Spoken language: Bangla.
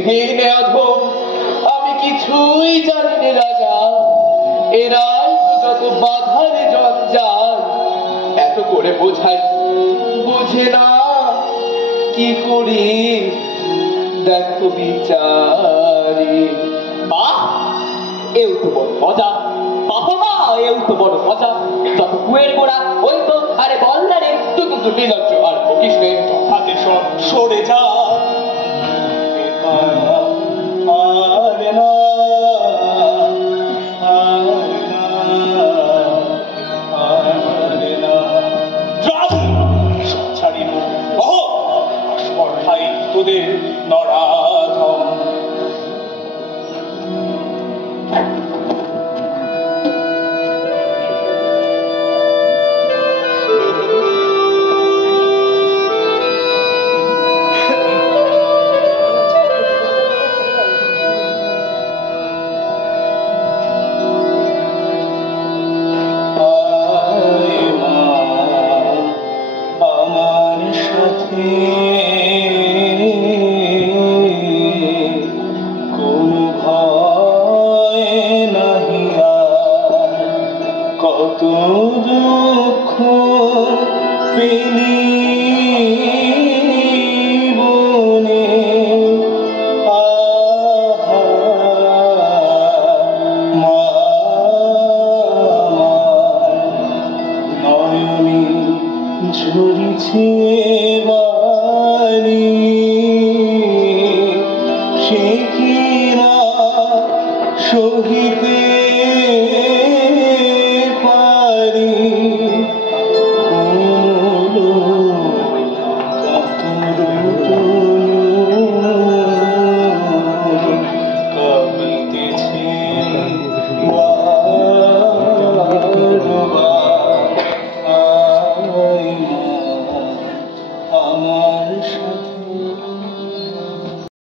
বুদ্ধিহীন অধম, আমি কিছুই জানি না রাজা। এরাই তো যত বাধার জঞ্জাল, এত করে বোঝাই বুঝে না, কি করি দেখো বিচারি। বাহ, এও তো বড় মজা। বাহবা, এও তো বড় মজা। যত কুয়ের গোড়া ওই তো, আরে বল না রে। তুই তো নির্লজ্জ আর বকিস নে। হাতে সব সরে যা। আরে না, ছাড়িল স্পর্ধাই তোদের নরাধম। কত দুঃখ পেলি